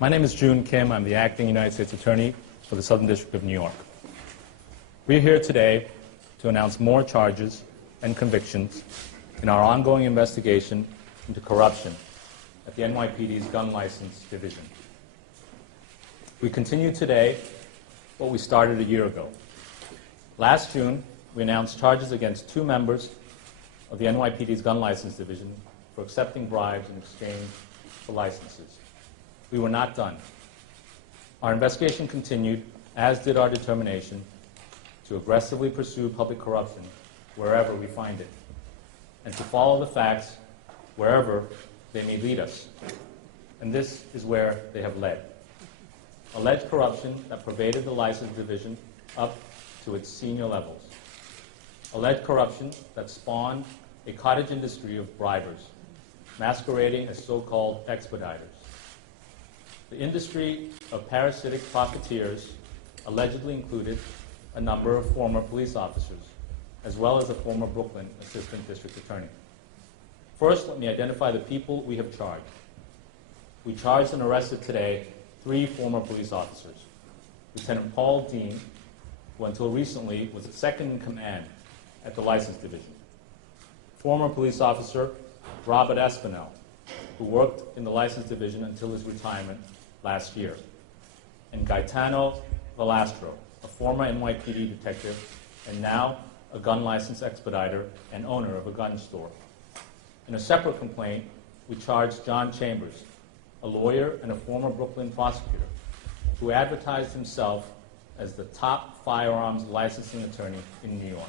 My name is June Kim. I'm the acting United States Attorney for the Southern District of New York. We're here today to announce more charges and convictions in our ongoing investigation into corruption at the NYPD's Gun License Division. We continue today what we started a year ago. Last June, we announced charges against 2 members of the NYPD's Gun License Division for accepting bribes in exchange for licenses. We were not done. Our investigation continued, as did our determination to aggressively pursue public corruption wherever we find it, and to follow the facts wherever they may lead us. And this is where they have led. Alleged corruption that pervaded the license division up to its senior levels. Alleged corruption that spawned a cottage industry of bribers, masquerading as so-called expediters. The industry of parasitic profiteers allegedly included a number of former police officers, as well as a former Brooklyn assistant district attorney. First, let me identify the people we have charged. We charged and arrested today 3 former police officers. Lieutenant Paul Dean, who until recently was the second in command at the License Division. Former police officer Robert Espinel, who worked in the License Division until his retirement last year. And Gaetano Valastro, a former NYPD detective and now a gun license expediter and owner of a gun store. In a separate complaint, we charged John Chambers, a lawyer and a former Brooklyn prosecutor, who advertised himself as the top firearms licensing attorney in New York.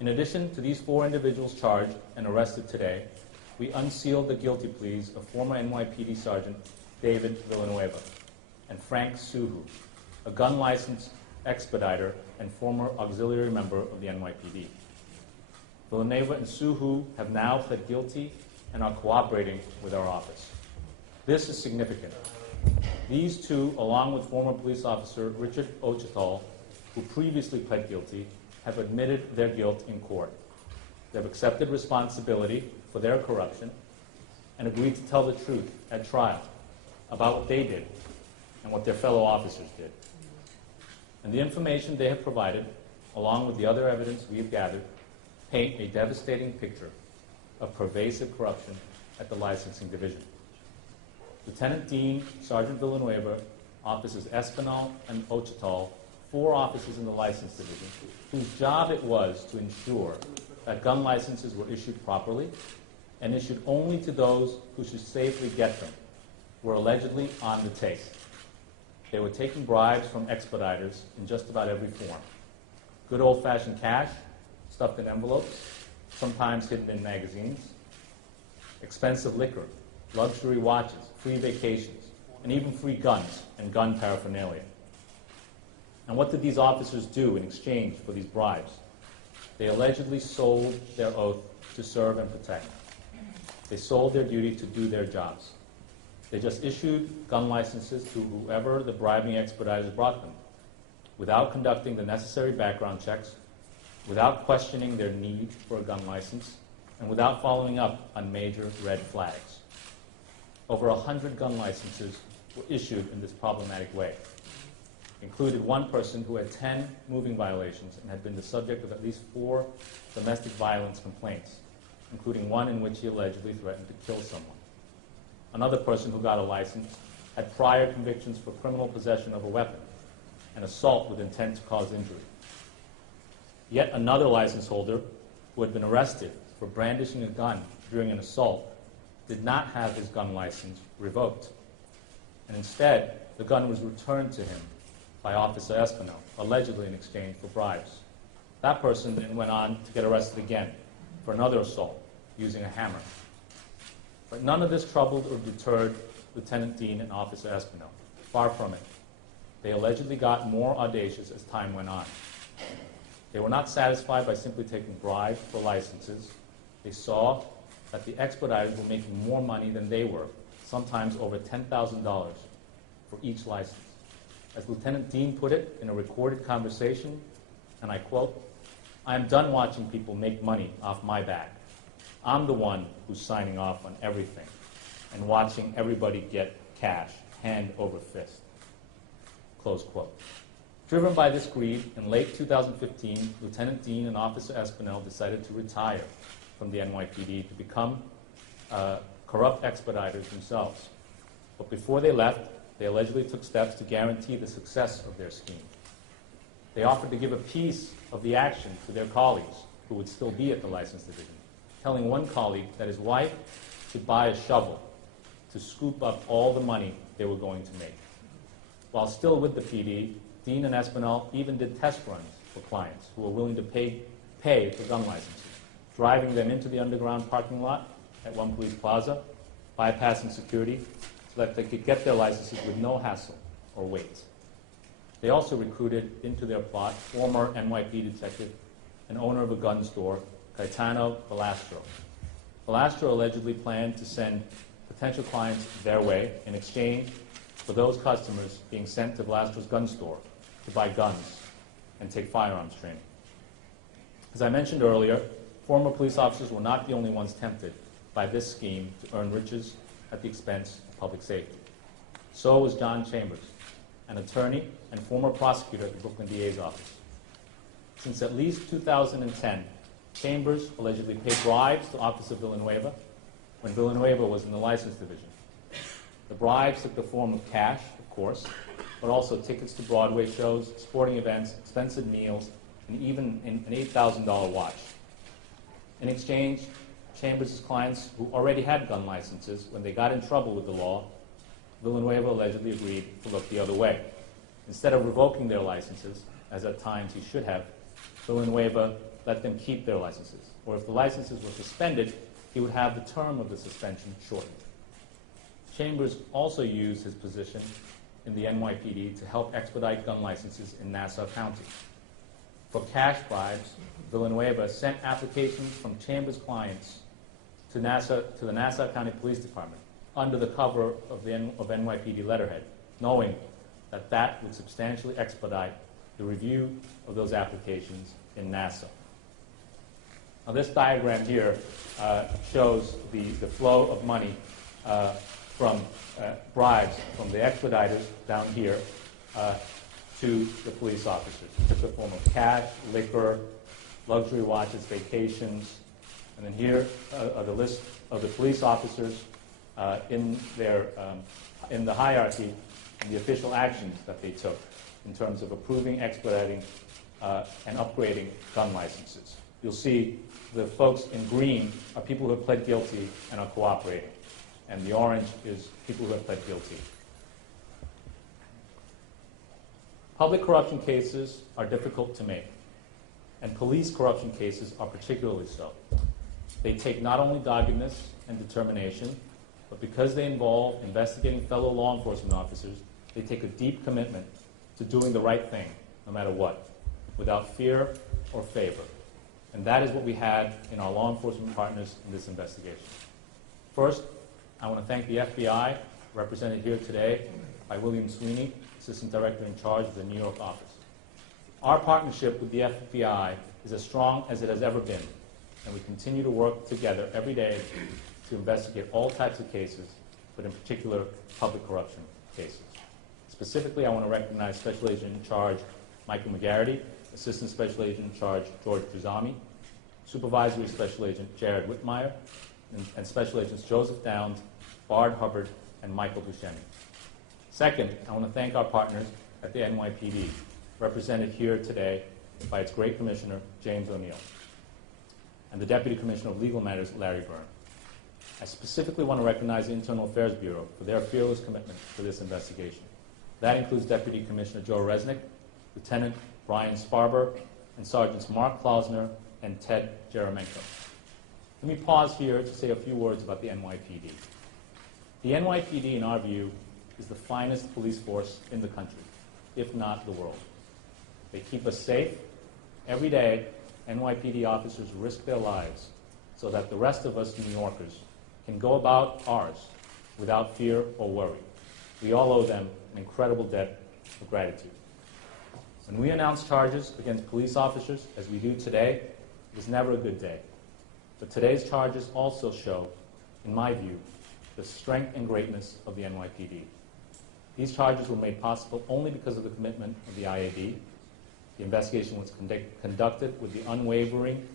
In addition to these 4 individuals charged and arrested today, we unsealed the guilty pleas of former NYPD Sergeant David Villanueva and Frank Suhu, a gun license expediter and former auxiliary member of the NYPD. Villanueva and Suhu have now pled guilty and are cooperating with our office. This is significant. These 2, along with former police officer Richard Ochital, who previously pled guilty, have admitted their guilt in court. They have accepted responsibility for their corruption and agreed to tell the truth at trial about what they did and what their fellow officers did. And the information they have provided, along with the other evidence we have gathered, paint a devastating picture of pervasive corruption at the licensing division. Lieutenant Dean, Sergeant Villanueva, Officers Espinal and Ochital, 4 officers in the license division, whose job it was to ensure that gun licenses were issued properly and issued only to those who should safely get them, were allegedly on the take. They were taking bribes from expediters in just about every form. Good old-fashioned cash, stuffed in envelopes, sometimes hidden in magazines, expensive liquor, luxury watches, free vacations, and even free guns and gun paraphernalia. And what did these officers do in exchange for these bribes? They allegedly sold their oath to serve and protect. They sold their duty to do their jobs. They just issued gun licenses to whoever the bribing expediters brought them, without conducting the necessary background checks, without questioning their need for a gun license, and without following up on major red flags. Over 100 gun licenses were issued in this problematic way. Included 1 person who had 10 moving violations and had been the subject of at least 4 domestic violence complaints, including one in which he allegedly threatened to kill someone. Another person who got a license had prior convictions for criminal possession of a weapon and assault with intent to cause injury. Yet another license holder who had been arrested for brandishing a gun during an assault did not have his gun license revoked. And instead, the gun was returned to him by Officer Espinel, allegedly in exchange for bribes. That person then went on to get arrested again for another assault using a hammer. But none of this troubled or deterred Lieutenant Dean and Officer Espinel. Far from it. They allegedly got more audacious as time went on. They were not satisfied by simply taking bribes for licenses. They saw that the expediters were making more money than they were, sometimes over $10,000 for each license. As Lieutenant Dean put it in a recorded conversation, and I quote, "I am done watching people make money off my back. I'm the one who's signing off on everything and watching everybody get cash, hand over fist. Close quote. Driven by this greed, in late 2015, Lieutenant Dean and Officer Espinel decided to retire from the NYPD to become corrupt expediters themselves. But before they left, they allegedly took steps to guarantee the success of their scheme. They offered to give a piece of the action to their colleagues who would still be at the license division, telling one colleague that his wife should buy a shovel to scoop up all the money they were going to make. While still with the PD, Dean and Espinel even did test runs for clients who were willing to pay for gun licenses, driving them into the underground parking lot at One Police Plaza, bypassing security so that they could get their licenses with no hassle or wait. They also recruited into their plot former NYPD detective and owner of a gun store, Gaetano Velastro. Velastro allegedly planned to send potential clients their way in exchange for those customers being sent to Velastro's gun store to buy guns and take firearms training. As I mentioned earlier, former police officers were not the only ones tempted by this scheme to earn riches at the expense of public safety. So was John Chambers, an attorney and former prosecutor at the Brooklyn DA's office. Since at least 2010, Chambers allegedly paid bribes to Officer Villanueva when Villanueva was in the license division. The bribes took the form of cash, of course, but also tickets to Broadway shows, sporting events, expensive meals, and even an $8,000 watch. In exchange, Chambers' clients who already had gun licenses, when they got in trouble with the law, Villanueva allegedly agreed to look the other way. Instead of revoking their licenses, as at times he should have, Villanueva let them keep their licenses. Or if the licenses were suspended, he would have the term of the suspension shortened. Chambers also used his position in the NYPD to help expedite gun licenses in Nassau County. For cash bribes, Villanueva sent applications from Chambers' clients to the Nassau County Police Department under the cover of NYPD letterhead, knowing that that would substantially expedite the review of those applications in Nassau. Now, this diagram here shows the flow of money from bribes from the expediters down here to the police officers. It took the form of cash, liquor, luxury watches, vacations, and then here are the list of the police officers in the hierarchy and the official actions that they took in terms of approving, expediting, and upgrading gun licenses. You'll see the folks in green are people who have pled guilty and are cooperating, and the orange is people who have pled guilty. Public corruption cases are difficult to make, and police corruption cases are particularly so. They take not only doggedness and determination, but because they involve investigating fellow law enforcement officers, they take a deep commitment to doing the right thing, no matter what, without fear or favor. And that is what we had in our law enforcement partners in this investigation. First, I want to thank the FBI, represented here today by William Sweeney, Assistant Director in charge of the New York office. Our partnership with the FBI is as strong as it has ever been, and we continue to work together every day to investigate all types of cases, but in particular, public corruption cases. Specifically, I want to recognize Special Agent in Charge Michael McGarity, Assistant Special Agent in Charge George Druzami, Supervisory Special Agent Jared Whitmire, and Special Agents Joseph Downs, Bard Hubbard, and Michael Buscemi. Second, I want to thank our partners at the NYPD, represented here today by its great Commissioner, James O'Neill, and the Deputy Commissioner of Legal Matters, Larry Byrne. I specifically want to recognize the Internal Affairs Bureau for their fearless commitment to this investigation. That includes Deputy Commissioner Joe Resnick, Lieutenant Brian Sparber, and Sergeants Mark Klausner and Ted Jeremenko. Let me pause here to say a few words about the NYPD. The NYPD, in our view, is the finest police force in the country, if not the world. They keep us safe. Every day, NYPD officers risk their lives so that the rest of us New Yorkers can go about ours without fear or worry. We all owe them an incredible debt of gratitude. When we announce charges against police officers, as we do today, it is never a good day. But today's charges also show, in my view, the strength and greatness of the NYPD. These charges were made possible only because of the commitment of the IAD. The investigation was conducted with the unwavering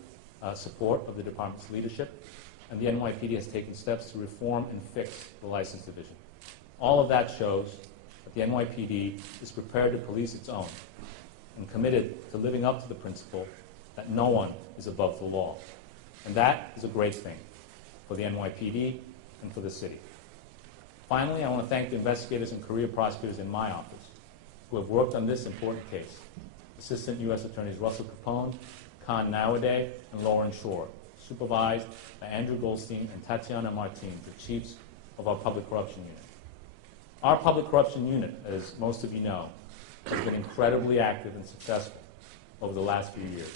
support of the department's leadership, and the NYPD has taken steps to reform and fix the license division. All of that shows that the NYPD is prepared to police its own and committed to living up to the principle that no one is above the law. And that is a great thing for the NYPD and for the city. Finally, I want to thank the investigators and career prosecutors in my office who have worked on this important case. Assistant U.S. Attorneys Russell Capone, Khan Nowadae, and Lauren Shore, supervised by Andrew Goldstein and Tatiana Martin, the chiefs of our Public Corruption Unit. Our Public Corruption Unit, as most of you know, has been incredibly active and successful over the last few years,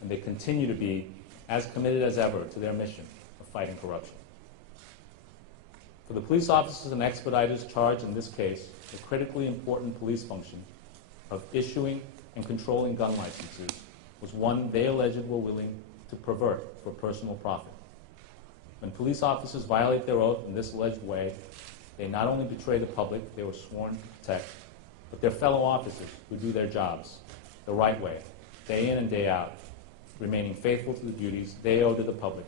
and they continue to be as committed as ever to their mission of fighting corruption. For the police officers and expediters charged in this case, the critically important police function of issuing and controlling gun licenses was one they alleged were willing to pervert for personal profit. When police officers violate their oath in this alleged way, they not only betray the public they were sworn to protect, but their fellow officers who do their jobs the right way, day in and day out, remaining faithful to the duties they owe to the public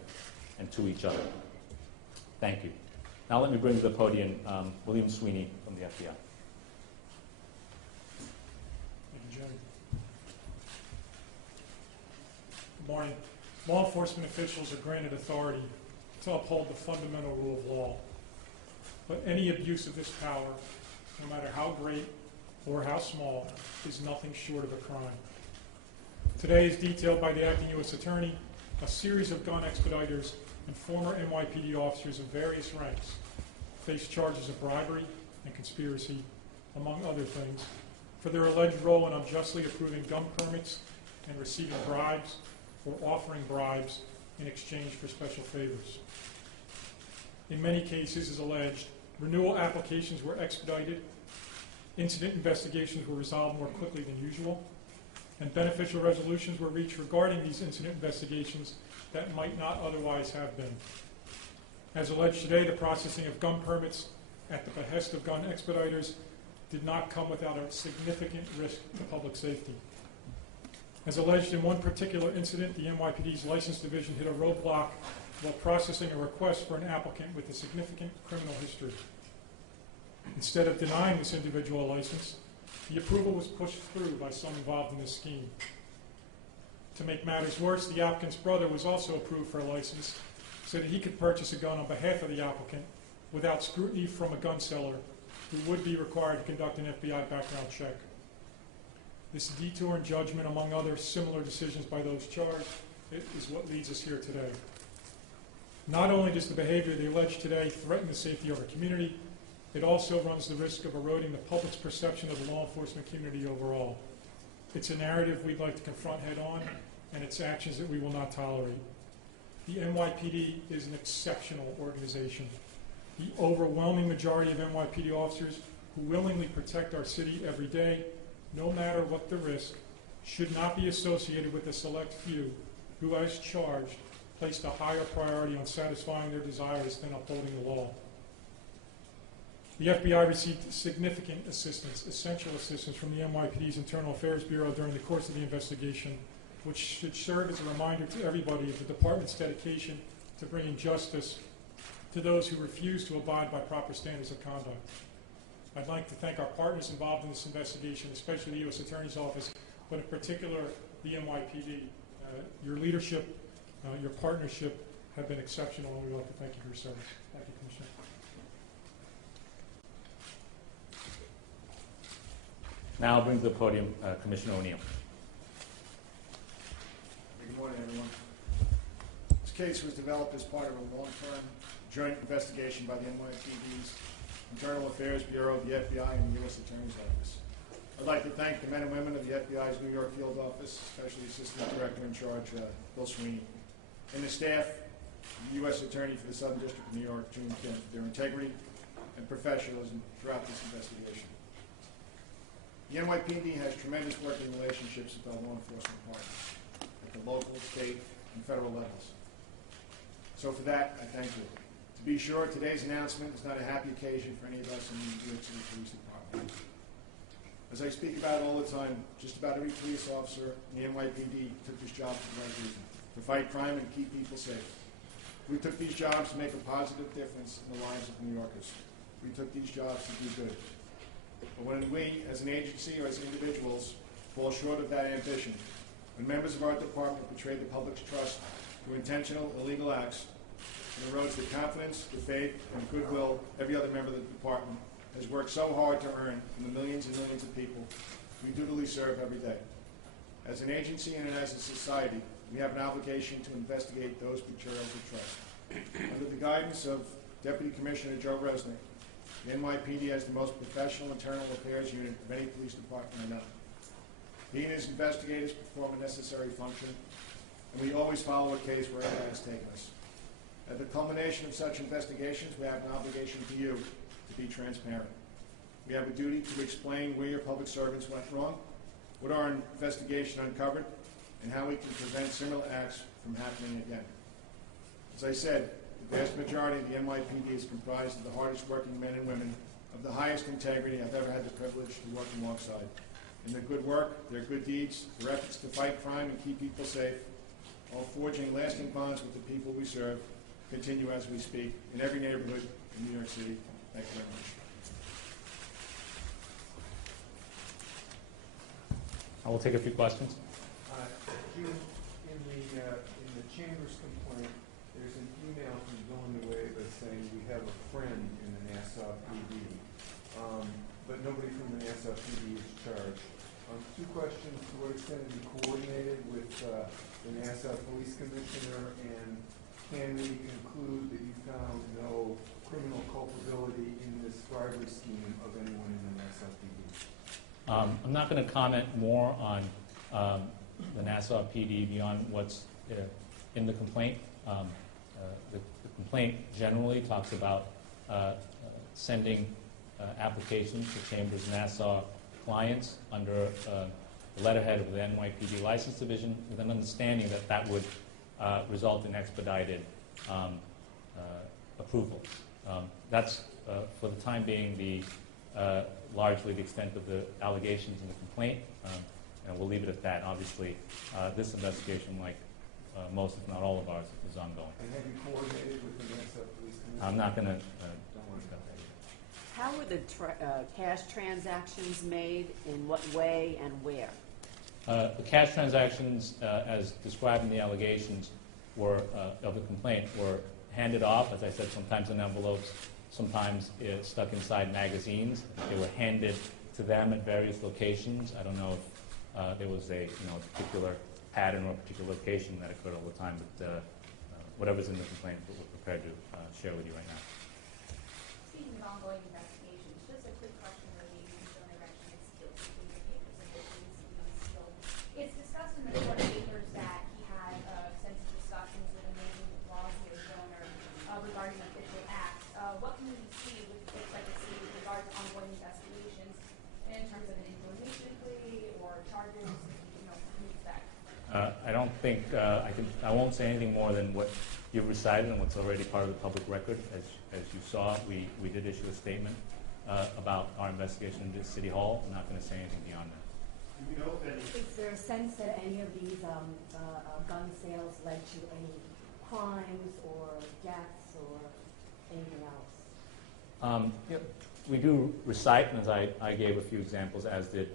and to each other. Thank you. Now let me bring to the podium William Sweeney from the FBI. Thank you, Jerry. Good morning. Law enforcement officials are granted authority to uphold the fundamental rule of law. But any abuse of this power, no matter how great or how small, is nothing short of a crime. Today, as detailed by the acting U.S. Attorney, a series of gun expediters and former NYPD officers of various ranks face charges of bribery and conspiracy, among other things, for their alleged role in unjustly approving gun permits and receiving bribes or offering bribes in exchange for special favors. In many cases, as alleged, renewal applications were expedited, incident investigations were resolved more quickly than usual, and beneficial resolutions were reached regarding these incident investigations that might not otherwise have been. As alleged today, the processing of gun permits at the behest of gun expediters did not come without a significant risk to public safety. As alleged in one particular incident, the NYPD's license division hit a roadblock while processing a request for an applicant with a significant criminal history. Instead of denying this individual a license, the approval was pushed through by some involved in this scheme. To make matters worse, the applicant's brother was also approved for a license so that he could purchase a gun on behalf of the applicant without scrutiny from a gun seller who would be required to conduct an FBI background check. This detour in judgment, among other similar decisions by those charged, is what leads us here today. Not only does the behavior they allege today threaten the safety of our community, it also runs the risk of eroding the public's perception of the law enforcement community overall. It's a narrative we'd like to confront head-on, and it's actions that we will not tolerate. The NYPD is an exceptional organization. The overwhelming majority of NYPD officers who willingly protect our city every day, no matter what the risk, should not be associated with a select few who, as charged, placed a higher priority on satisfying their desires than upholding the law. The FBI received significant assistance, essential assistance, from the NYPD's Internal Affairs Bureau during the course of the investigation, which should serve as a reminder to everybody of the department's dedication to bringing justice to those who refuse to abide by proper standards of conduct. I'd like to thank our partners involved in this investigation, especially the U.S. Attorney's Office, but in particular the NYPD. Your leadership, your partnership have been exceptional, and we'd like to thank you for your service. Thank you, Commissioner. Now I'll bring to the podium Commissioner O'Neill. Good morning, everyone. This case was developed as part of a long-term joint investigation by the NYPD's Internal Affairs Bureau, the FBI, and the U.S. Attorney's Office. I'd like to thank the men and women of the FBI's New York Field Office, especially Assistant Director in Charge, Bill Sweeney, and the staff, the U.S. Attorney for the Southern District of New York, June Kim, for their integrity and professionalism throughout this investigation. The NYPD has tremendous working relationships with our law enforcement partners at the local, state, and federal levels. So for that, I thank you. To be sure, today's announcement is not a happy occasion for any of us in the New York City Police Department. As I speak about all the time, just about every police officer in the NYPD took this job for the right reason, to fight crime and keep people safe. We took these jobs to make a positive difference in the lives of New Yorkers. We took these jobs to do good. But when we, as an agency or as individuals, fall short of that ambition, when members of our department betray the public's trust through intentional illegal acts, and erodes the confidence, the faith, and goodwill every other member of the department has worked so hard to earn from the millions and millions of people we dutifully serve every day. As an agency and as a society, we have an obligation to investigate those betrayals of trust. Under the guidance of Deputy Commissioner Joe Resnick, the NYPD has the most professional internal affairs unit of any police department I know. He and his investigators perform a necessary function, and we always follow a case wherever it has taken us. At the culmination of such investigations, we have an obligation to you to be transparent. We have a duty to explain where your public servants went wrong, what our investigation uncovered, and how we can prevent similar acts from happening again. As I said, the vast majority of the NYPD is comprised of the hardest working men and women of the highest integrity I've ever had the privilege to work alongside. In their good work, their good deeds, their efforts to fight crime and keep people safe, while forging lasting bonds with the people we serve, continue as we speak in every neighborhood in New York City. Thank you very much. I will take a few questions. Jim, in the Chamber's complaint, there's an email from Villanueva saying we have a friend in the Nassau PD, but nobody from the Nassau PD is charged. Two questions: to what extent have you coordinated with the Nassau Police Commissioner, and can we conclude that you found no criminal culpability in this bribery scheme of anyone in the Nassau PD? I'm not going to comment more on the Nassau PD beyond what's in the complaint. The complaint generally talks about sending applications to Chambers Nassau clients under the letterhead of the NYPD License Division with an understanding that that would result in expedited approval. That's, for the time being, largely the extent of the allegations in the complaint, and we'll leave it at that. Obviously, this investigation, like most, if not all of ours, is ongoing. And have you coordinated with the Nassau Police Commissioner? I'm not going to. How were the cash transactions made, in what way, and where? The cash transactions, as described in the allegations of the complaint, were handed off, as I said, sometimes in envelopes, sometimes stuck inside magazines. They were handed to them at various locations. I don't know if there was a particular pattern or a particular location that occurred all the time, but whatever's in the complaint, we're prepared to share with you right now. Speaking of ongoing investigations, just a quick question relating to the direction it's still keeping the papers and the police still. It's discussed in the court papers that he had extensive discussions with a major lawsuit donor regarding official acts. What can we expect to see with regard to ongoing investigations in terms of an information plea or charges? Can we expect? I don't think I won't say anything more than what you've recited and what's already part of the public record. As you saw, we did issue a statement about our investigation into City Hall. I'm not going to say anything beyond that. Is there a sense that any of these gun sales led to any crimes or deaths or anything else? We do recite, and as I gave a few examples, as did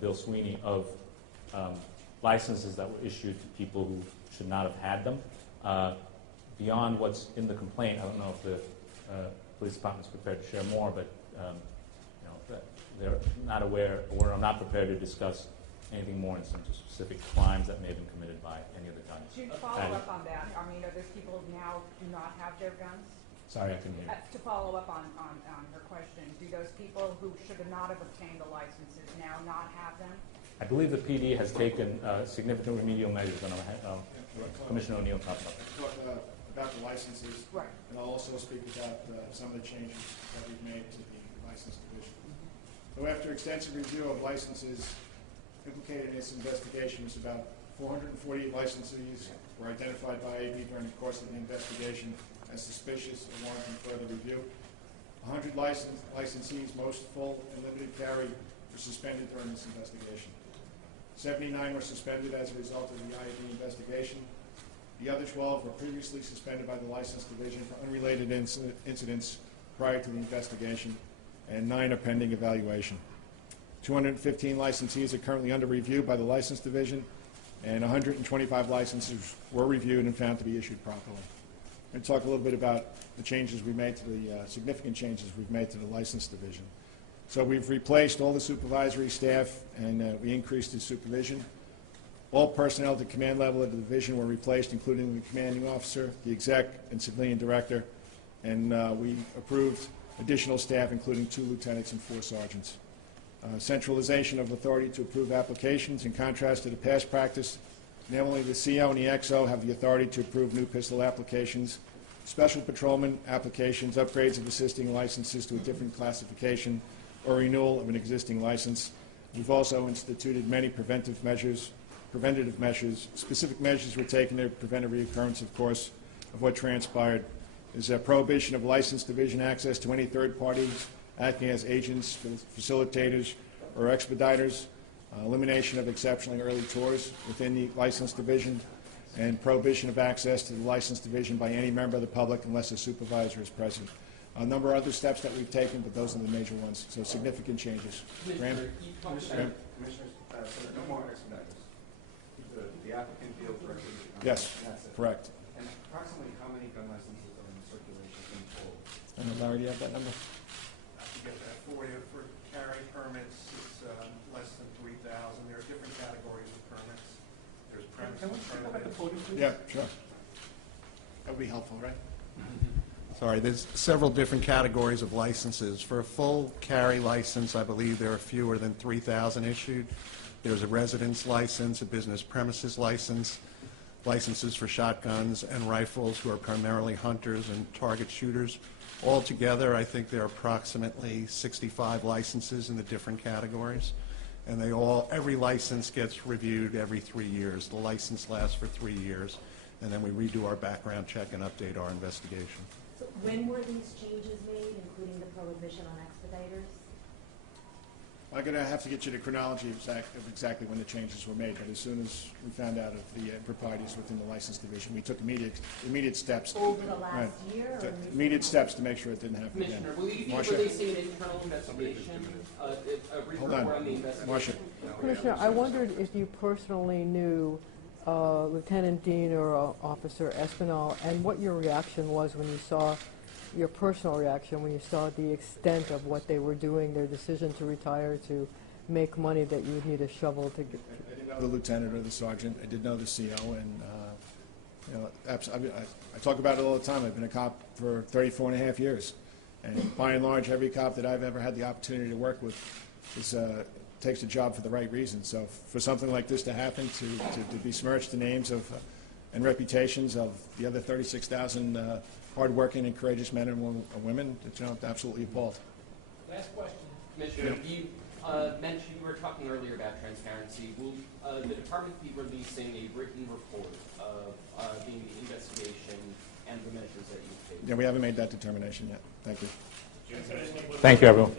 Bill Sweeney, of licenses that were issued to people who should not have had them. Beyond what's in the complaint, I don't know if the police department's prepared to share more, but they're not aware, or I'm not prepared to discuss anything more in terms of specific crimes that may have been committed by any of the guns. To follow up on that, I mean, are those people who now do not have their guns? Sorry, I couldn't hear. To follow up on her question, do those people who should not have obtained the licenses now not have them? I believe the PD has taken significant remedial measures, and Commissioner O'Neill talked about that. Talk about the licenses, Right. and I'll also speak about some of the changes that we've made to the license division. So after extensive review of licenses implicated in this investigation, it's about 448 licensees were identified by AB during the course of the investigation. as suspicious and warranting further review. 100 licensees, most full and limited carry, were suspended during this investigation. 79 were suspended as a result of the IAB investigation. The other 12 were previously suspended by the License Division for unrelated incidents prior to the investigation, and 9 are pending evaluation. 215 licensees are currently under review by the License Division, and 125 licenses were reviewed and found to be issued properly. I'm going to talk a little bit about the changes we made to the significant changes we've made to the License Division. So we've replaced all the supervisory staff, and we increased the supervision. All personnel at the command level of the division were replaced, including the commanding officer, the exec, and civilian director. And we approved additional staff, including 2 lieutenants and 4 sergeants. Centralization of authority to approve applications. In contrast to the past practice, not only the CO and the XO have the authority to approve new pistol applications, special patrolman applications, upgrades of existing licenses to a different classification, or renewal of an existing license. We've also instituted many preventative measures. Specific measures were taken to prevent a reoccurrence, of course, of what transpired. There's a prohibition of License Division access to any third parties acting as agents, facilitators, or expediters, elimination of exceptionally early tours within the License Division, and prohibition of access to the License Division by any member of the public unless a supervisor is present. A number of other steps that we've taken, but those are the major ones. So significant changes. Graham? Commissioners, so there are no more expediters. The applicant deals directly with the company. Yes, That's it. correct. And approximately how many gun licenses are in circulation in total? Larry, do you have that number? I can get that for you. For carry permits, it's less than 3,000. There are different categories of permits. There's premise. Can we go back to podium, please? Yeah, sure. That would be helpful, right? Sorry, there's several different categories of licenses. For a full carry license, I believe there are fewer than 3,000 issued. There's a residence license, a business premises license, licenses for shotguns and rifles, who are primarily hunters and target shooters. Altogether, I think there are approximately 65 licenses in the different categories, and every license gets reviewed every 3 years. The license lasts for 3 years, and then we redo our background check and update our investigation. So when were these changes made, including the prohibition on expediters? I'm going to have to get you the chronology of exactly when the changes were made, but as soon as we found out of the improprieties within the License Division, we took immediate steps. Over the last Right. year? Or Immediate steps to make sure it didn't happen again. Commissioner, will you be Marcia? releasing an internal investigation, a Hold report on the on. investigation? Marcia. Commissioner, I wondered if you personally knew Lieutenant Dean or Officer Espinal, and what your reaction was when you saw, your personal reaction when you saw the extent of what they were doing, their decision to retire, to make money that you would need a shovel to get. I didn't know the lieutenant or the sergeant. I did know the CO, and I talk about it all the time. I've been a cop for 34 and a half years, and by and large, every cop that I've ever had the opportunity to work with takes the job for the right reason. So for something like this to happen, to besmirch the names of and reputations of the other 36,000 hardworking and courageous men and women, it's absolutely appalled. Last question. Commissioner, you mentioned, you were talking earlier about transparency. Will the department be releasing a written report of the investigation and the measures that you've taken? Yeah, we haven't made that determination yet. Thank you. Thank you, everyone.